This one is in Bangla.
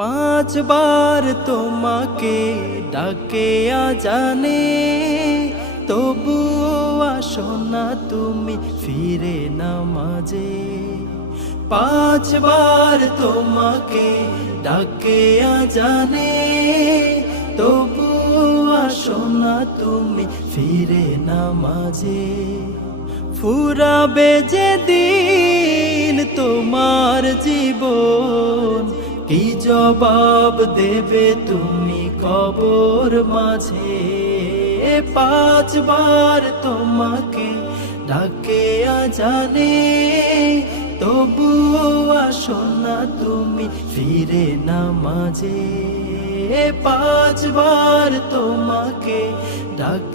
পাঁচবার তোমাকে ডাকে আজানে, তবুও আসো না তুমি ফিরে নামাজে। পাঁচবার তোমাকে ডাকে আজানে, তবুও আসো না তুমি ফিরে নামাজে। ফুরাবে যে দিন তোমার জীবন, কি জবাব দেবে তুমি কবর মাঝে। পাঁচবার তোমাকে ডাকে আজানে, তবুও আসো না তুমি ফিরে নামাজে। পাঁচবার তোমাকে ডাকে